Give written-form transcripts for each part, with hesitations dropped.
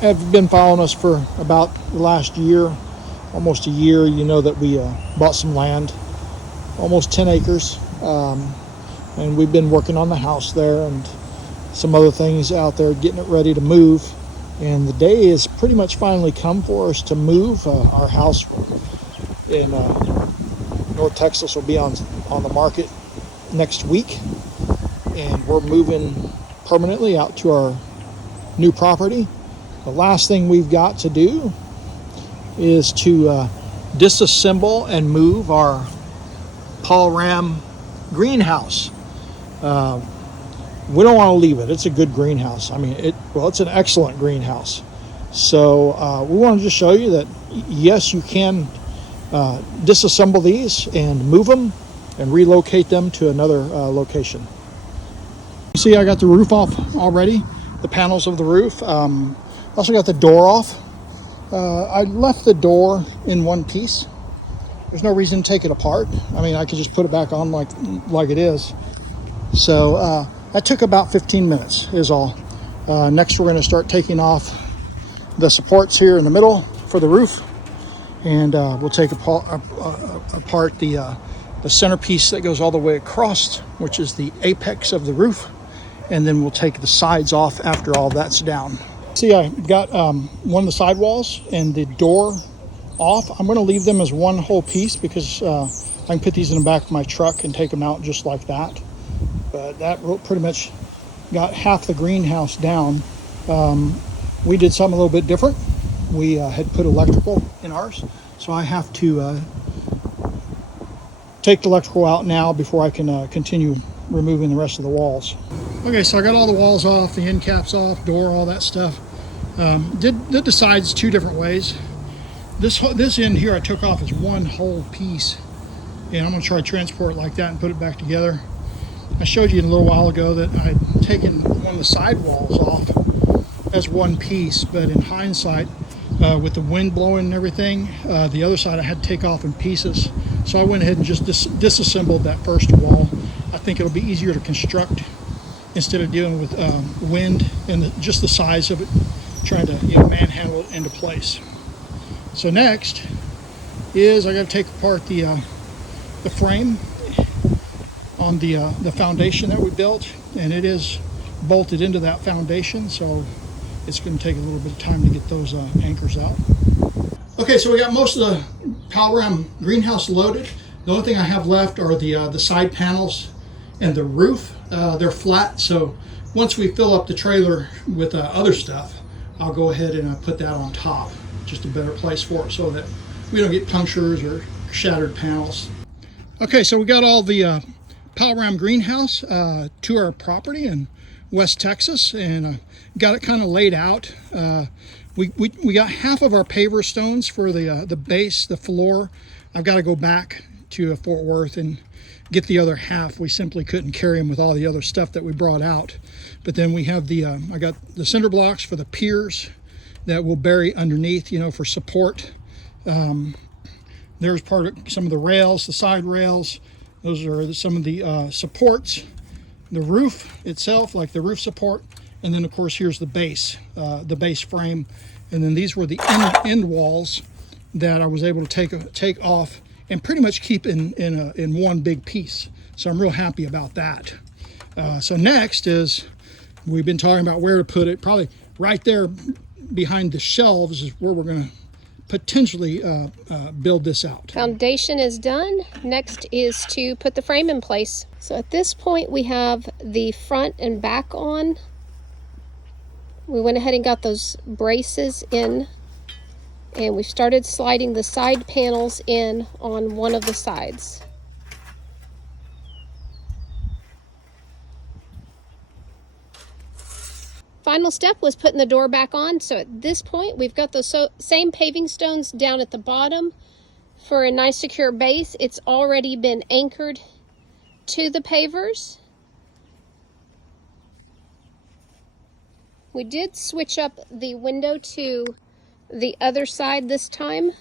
have been following us for about the last year, almost a year, you know that we bought some land, almost 10 acres, and we've been working on the house there and some other things out there, getting it ready to move. And the day is pretty much finally come for us to move. Our house in North Texas will be on the market next week, and we're moving permanently out to our new property. The last thing we've got to do is to disassemble and move our Palram greenhouse. We don't want to leave it. It's a good greenhouse. I mean, it's an excellent greenhouse. So we want to just show you that yes, you can disassemble these and move them and relocate them to another location. You see, I got the roof off already, the panels of the roof. Also got the door off. I left the door in one piece. There's no reason to take it apart. I mean, I could just put it back on like it is. So that took about 15 minutes is all. Next, we're going to start taking off the supports here in the middle for the roof, and we'll take apart the centerpiece that goes all the way across, which is the apex of the roof, and then we'll take the sides off after all that's down. See, I got one of the sidewalls and the door off. I'm going to leave them as one whole piece because I can put these in the back of my truck and take them out just like that. But that pretty much got half the greenhouse down. We did something a little bit different. We had put electrical in ours, so I have to take the electrical out now before I can continue removing the rest of the walls. Okay, so I got all the walls off, the end caps off, door, all that stuff. Did the sides two different ways. This end here I took off as one whole piece, and I'm going to try to transport it like that and put it back together. I showed you a little while ago that I had taken one of the side walls off as one piece, but in hindsight, with the wind blowing and everything, the other side I had to take off in pieces. So I went ahead and just disassembled that first wall. I think it'll be easier to construct instead of dealing with wind and just the size of it, trying to manhandle it into place. So next is I got to take apart the frame on the foundation that we built, and it is bolted into that foundation, so it's going to take a little bit of time to get those anchors out. Okay, so we got most of the Palram greenhouse loaded. The only thing I have left are the side panels and the roof. They're flat, so once we fill up the trailer with other stuff, I'll go ahead and put that on top, just a better place for it so that we don't get punctures or shattered panels. Okay, so we got all the Palram greenhouse to our property in West Texas, and got it kind of laid out. We got half of our paver stones for the base, the floor. I've got to go back to Fort Worth and get the other half. We simply couldn't carry them with all the other stuff that we brought out. But then we have I got the cinder blocks for the piers that will bury underneath, for support. There's some of the rails, the side rails. Those are some of the supports. The roof itself, like the roof support, and then of course here's the base frame, and then these were the end walls that I was able to take off and pretty much keep in one big piece. So I'm real happy about that. So next is, we've been talking about where to put it. Probably right there behind the shelves is where we're going to potentially build this out. Foundation is done. Next is to put the frame in place. So at this point we have the front and back on. We went ahead and got those braces in, and we started sliding the side panels in on one of the sides. Final step was putting the door back on. So at this point we've got the same paving stones down at the bottom for a nice secure base. It's already been anchored to the pavers. We did switch up the window to the other side this time.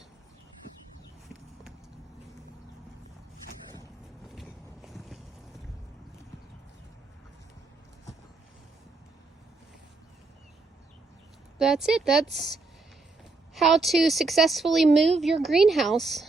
that's it. That's how to successfully move your greenhouse.